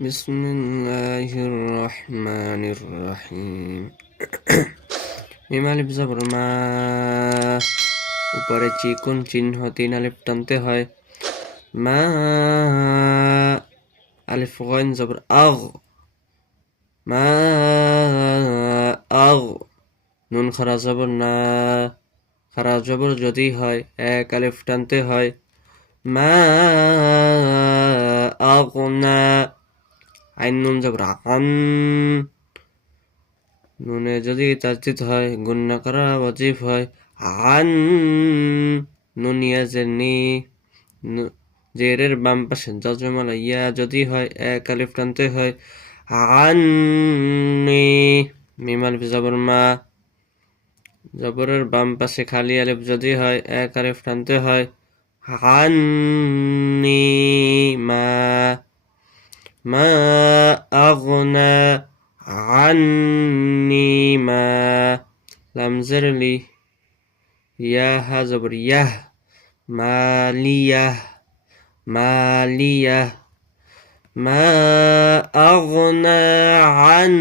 বিসমিল্লাহির রহমানির রহিম। মিম আলিফ জবর মা, উপরে চিকুন চিহ্ন 3 আলিফ টানতে হয়। মা, আলিফ গইন জবর আগ, মা আগ। নুন খারা জবর না, খারা জবর যদি হয় 1 আলিফ টানতে হয়। মা আগনা, আইন নুন জবর আন, নুনে যদি তাসদিদ হয় গুন্না করা ওয়াজিব হয়। আন, নুন ইয়াজের নি, জেরের বাম পাশে জজমালা ইয়া যদি হয় 1 আলিফ টানতে হয়। আন্নি, মিম আলিফ জবর মা, জবরের বাম পাশে খালি আলিফ যদি হয় 1 আলিফ টানতে হয়। আন্নি মা, মা আগনা আন্নি মা, লামজের লি, ইয়াহা জবর ইয়াহ, মালিয়াহ, মালিয়াহ। মা আগনা আন